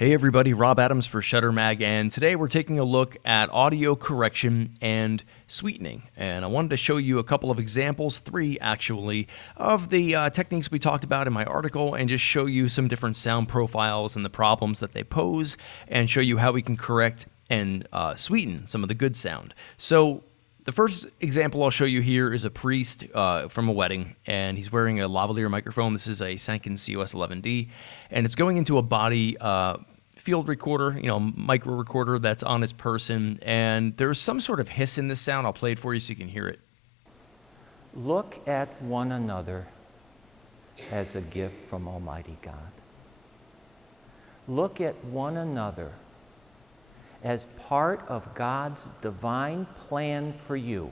Hey everybody, Rob Adams for Shutter Mag, and today we're taking a look at audio correction and sweetening. And I wanted to show you a couple of examples, three actually, of the techniques we talked about in my article, and just show you some different sound profiles and the problems that they pose, and show you how we can correct and sweeten some of the good sound. So the first example I'll show you here is a priest from a wedding, and he's wearing a lavalier microphone. This is a Sanken COS11D, and it's going into a body field recorder, micro recorder that's on his person, and there's some sort of hiss in this sound. I'll play it for you so you can hear it. Look at one another as a gift from Almighty God. Look at one another as part of God's divine plan for you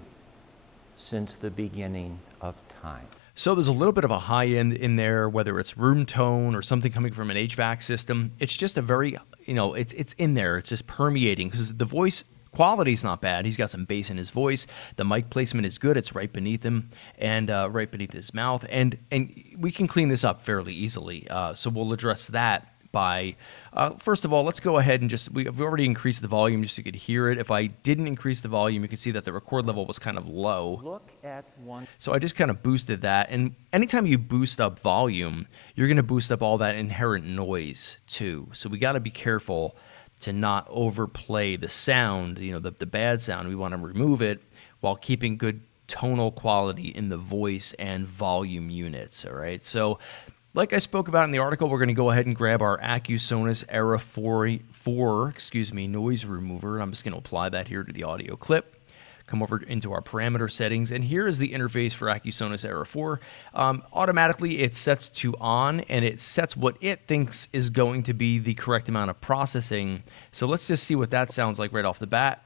since the beginning of time. So there's a little bit of a high end in there, whether it's room tone or something coming from an HVAC system. It's just a very, it's in there. It's just permeating because the voice quality is not bad. He's got some bass in his voice. The mic placement is good. It's right beneath him and right beneath his mouth. And we can clean this up fairly easily. So we'll address that by, first of all, let's go ahead and we've already increased the volume just so you could hear it. If I didn't increase the volume, you can see that the record level was kind of low. Look at one. So I just kind of boosted that. And anytime you boost up volume, you're going to boost up all that inherent noise too. So we got to be careful to not overplay the sound, the bad sound. We want to remove it while keeping good tonal quality in the voice and volume units, all right? So like I spoke about in the article, we're going to go ahead and grab our Acusonus Era 4 noise remover. I'm just going to apply that here to the audio clip. Come over into our parameter settings, and here is the interface for Acusonus Era 4. Automatically, it sets to on, and it sets what it thinks is going to be the correct amount of processing. So let's just see what that sounds like right off the bat.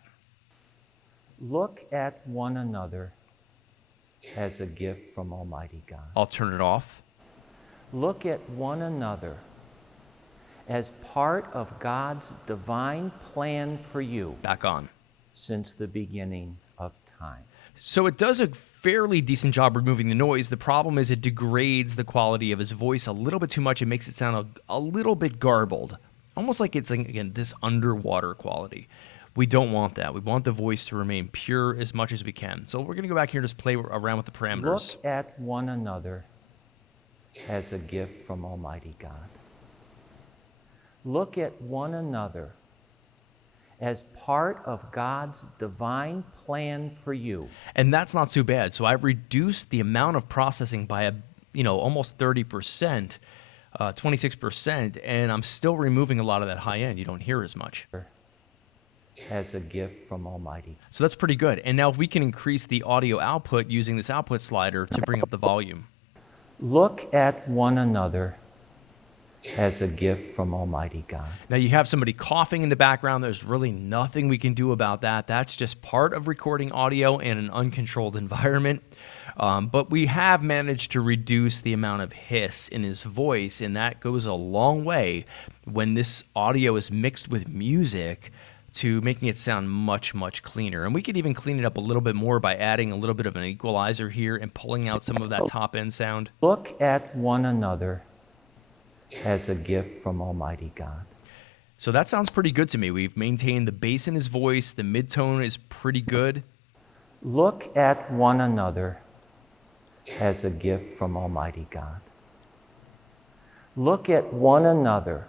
Look at one another as a gift from Almighty God. I'll turn it off. Look at one another as part of God's divine plan for you. Back on. Since the beginning of time. So it does a fairly decent job removing the noise. The problem is it degrades the quality of his voice a little bit too much. It makes it sound a little bit garbled, almost like it's, again, this underwater quality. We don't want that. We want the voice to remain pure as much as we can. So we're going to go back here and just play around with the parameters. Look at one another as a gift from Almighty God. Look at one another as part of God's divine plan for you. And that's not too bad. So I've reduced the amount of processing by almost 30%, 26%, and I'm still removing a lot of that high end. You don't hear as much. As a gift from Almighty. So that's pretty good. And now if we can increase the audio output using this output slider to bring up the volume. Look at one another as a gift from Almighty God. Now you have somebody coughing in the background. There's really nothing we can do about that. That's just part of recording audio in an uncontrolled environment. But we have managed to reduce the amount of hiss in his voice, and that goes a long way when this audio is mixed with music to making it sound much, much cleaner. And we could even clean it up a little bit more by adding a little bit of an equalizer here and pulling out some of that top end sound. Look at one another as a gift from Almighty God. So that sounds pretty good to me. We've maintained the bass in his voice. The mid-tone is pretty good. Look at one another as a gift from Almighty God. Look at one another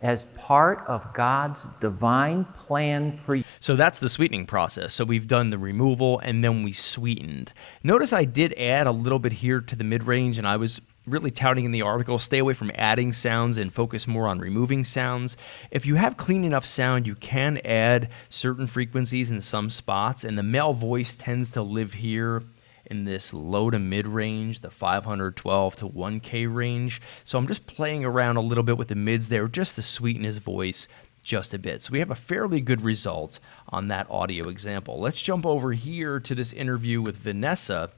as part of God's divine plan for you. So that's the sweetening process. So we've done the removal and then we sweetened. Notice I did add a little bit here to the mid-range, and I was really touting in the article, stay away from adding sounds and focus more on removing sounds. If you have clean enough sound, you can add certain frequencies in some spots, and the male voice tends to live here in this low to mid range, the 512 to 1K range. So I'm just playing around a little bit with the mids there just to sweeten his voice just a bit. So we have a fairly good result on that audio example. Let's jump over here to this interview with Vanessa,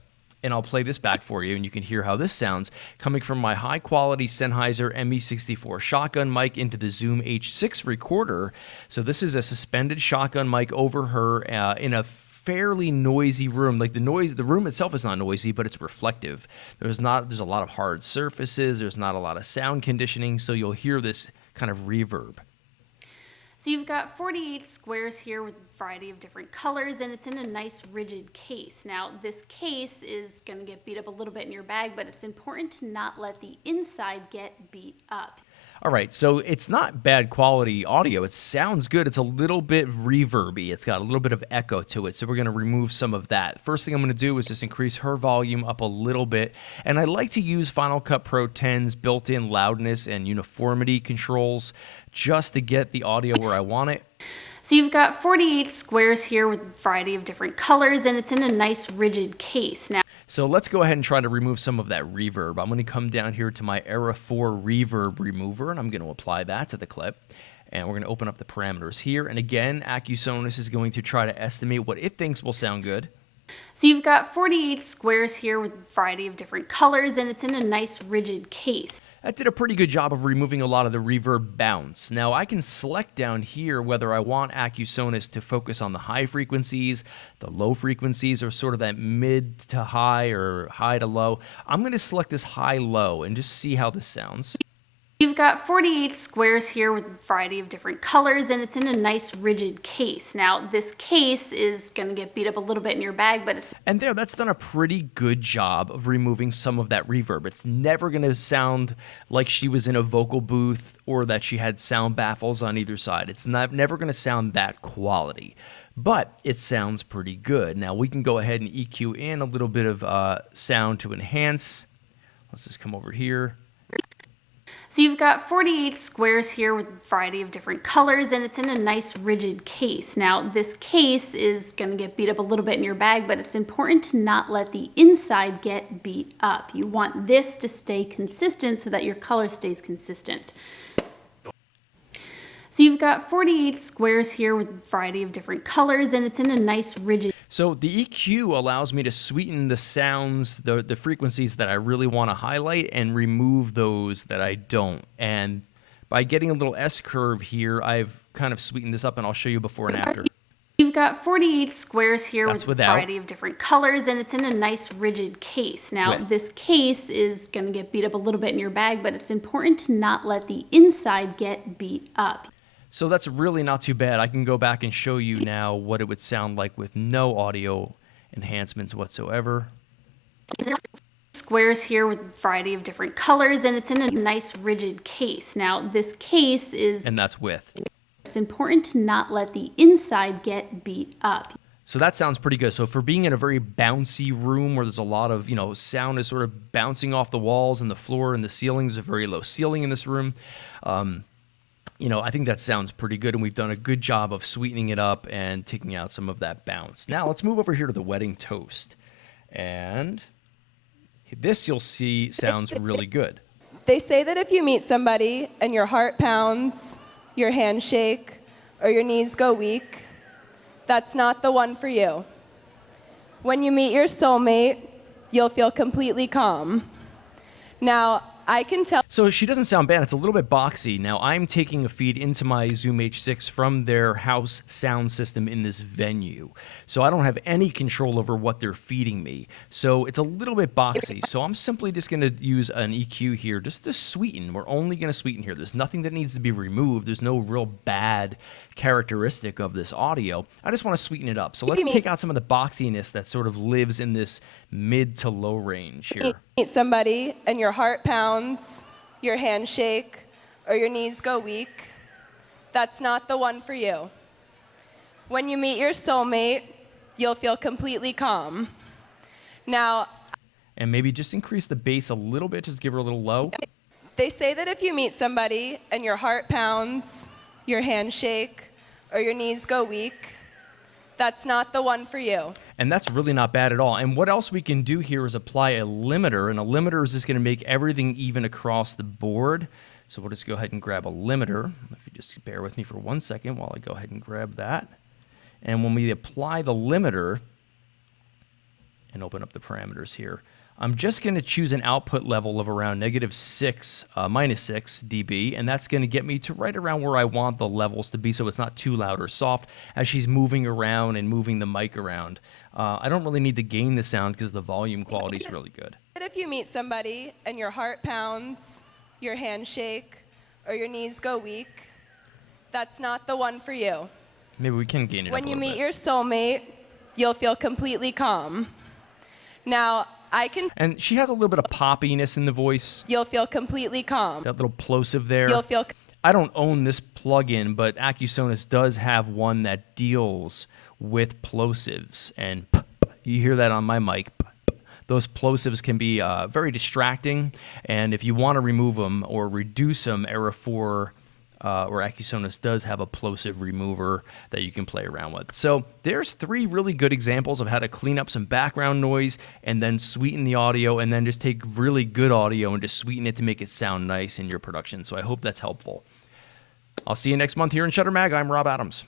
and I'll play this back for you, and you can hear how this sounds coming from my high-quality Sennheiser ME64 shotgun mic into the Zoom H6 recorder. So this is a suspended shotgun mic over her in a fairly noisy room. Like the room itself is not noisy, but it's reflective. There's a lot of hard surfaces. There's not a lot of sound conditioning, so you'll hear this kind of reverb. So you've got 48 squares here with a variety of different colors, and it's in a nice rigid case. Now, this case is going to get beat up a little bit in your bag, but it's important to not let the inside get beat up. All right, so it's not bad quality audio. It sounds good. It's a little bit reverby. It's got a little bit of echo to it, so we're going to remove some of that. First thing I'm going to do is just increase her volume up a little bit, and I like to use Final Cut Pro 10's built-in loudness and uniformity controls just to get the audio where I want it. So you've got 48 squares here with a variety of different colors, and it's in a nice rigid case. Now, so let's go ahead and try to remove some of that reverb. I'm going to come down here to my Era 4 reverb remover, and I'm going to apply that to the clip. And we're going to open up the parameters here. And again, Acusonus is going to try to estimate what it thinks will sound good. So you've got 48 squares here with a variety of different colors, and it's in a nice rigid case. That did a pretty good job of removing a lot of the reverb bounce. Now I can select down here whether I want Acusonus to focus on the high frequencies, the low frequencies, or sort of that mid to high or high to low. I'm going to select this high-low and just see how this sounds. You've got 48 squares here with a variety of different colors, and it's in a nice rigid case. Now, this case is going to get beat up a little bit in your bag, but it's... And there, that's done a pretty good job of removing some of that reverb. It's never going to sound like she was in a vocal booth or that she had sound baffles on either side. It's never going to sound that quality, but it sounds pretty good. Now, we can go ahead and EQ in a little bit of sound to enhance. Let's just come over here. So you've got 48 squares here with a variety of different colors, and it's in a nice rigid case. Now, this case is going to get beat up a little bit in your bag, but it's important to not let the inside get beat up. You want this to stay consistent so that your color stays consistent. So you've got 48 squares here with a variety of different colors, and it's in a nice rigid. So the EQ allows me to sweeten the sounds, the frequencies that I really want to highlight and remove those that I don't. And by getting a little S-curve here, I've kind of sweetened this up, and I'll show you before and after. You've got 48 squares here That's with a without. variety of different colors, and it's in a nice rigid case. Now, this case is going to get beat up a little bit in your bag, but it's important to not let the inside get beat up. So that's really not too bad. I can go back and show you now what it would sound like with no audio enhancements whatsoever. Squares here with a variety of different colors, and it's in a nice rigid case. Now, this case is... And that's with. It's important to not let the inside get beat up. So that sounds pretty good. So for being in a very bouncy room where there's a lot of, sound is sort of bouncing off the walls and the floor and the ceiling, there's a very low ceiling in this room. I think that sounds pretty good, and we've done a good job of sweetening it up and taking out some of that bounce. Now let's move over here to the wedding toast. And this, you'll see, sounds really good. They say that if you meet somebody and your heart pounds, your hands shake, or your knees go weak, that's not the one for you. When you meet your soulmate, you'll feel completely calm. Now, I can tell. So she doesn't sound bad. It's a little bit boxy. Now, I'm taking a feed into my Zoom H6 from their house sound system in this venue. So I don't have any control over what they're feeding me. So it's a little bit boxy. So I'm simply just going to use an EQ here just to sweeten. We're only going to sweeten here. There's nothing that needs to be removed. There's no real bad characteristic of this audio. I just want to sweeten it up. So let's take out some of the boxiness that sort of lives in this mid to low range here. Meet somebody and your heart pounds, your hands shake, or your knees go weak, that's not the one for you. When you meet your soulmate, you'll feel completely calm. Now, and maybe just increase the bass a little bit, just give her a little low. they say that if you meet somebody and your heart pounds, your hands shake, or your knees go weak, that's not the one for you. And that's really not bad at all. And what else we can do here is apply a limiter, and a limiter is just going to make everything even across the board. So we'll just go ahead and grab a limiter. If you just bear with me for 1 second while I go ahead and grab that. And when we apply the limiter and open up the parameters here, I'm just going to choose an output level of around -6 dB, and that's going to get me to right around where I want the levels to be, so it's not too loud or soft as she's moving around and moving the mic around. I don't really need to gain the sound because the volume quality is really good. If you meet somebody and your heart pounds, your hands shake, or your knees go weak, that's not the one for you. Maybe we can gain it up When a you little meet bit. your soulmate, you'll feel completely calm. Now, And she has a little bit of poppiness in the voice, you'll feel completely calm. that little plosive there. You'll feel I don't own this plugin, but Acusonus does have one that deals with plosives, and you hear that on my mic. Those plosives can be very distracting, and if you want to remove them or reduce them, Era 4 or Acusonus does have a plosive remover that you can play around with. So there's 3 really good examples of how to clean up some background noise and then sweeten the audio, and then just take really good audio and just sweeten it to make it sound nice in your production. So I hope that's helpful. I'll see you next month here in Shutter Mag. I'm Rob Adams.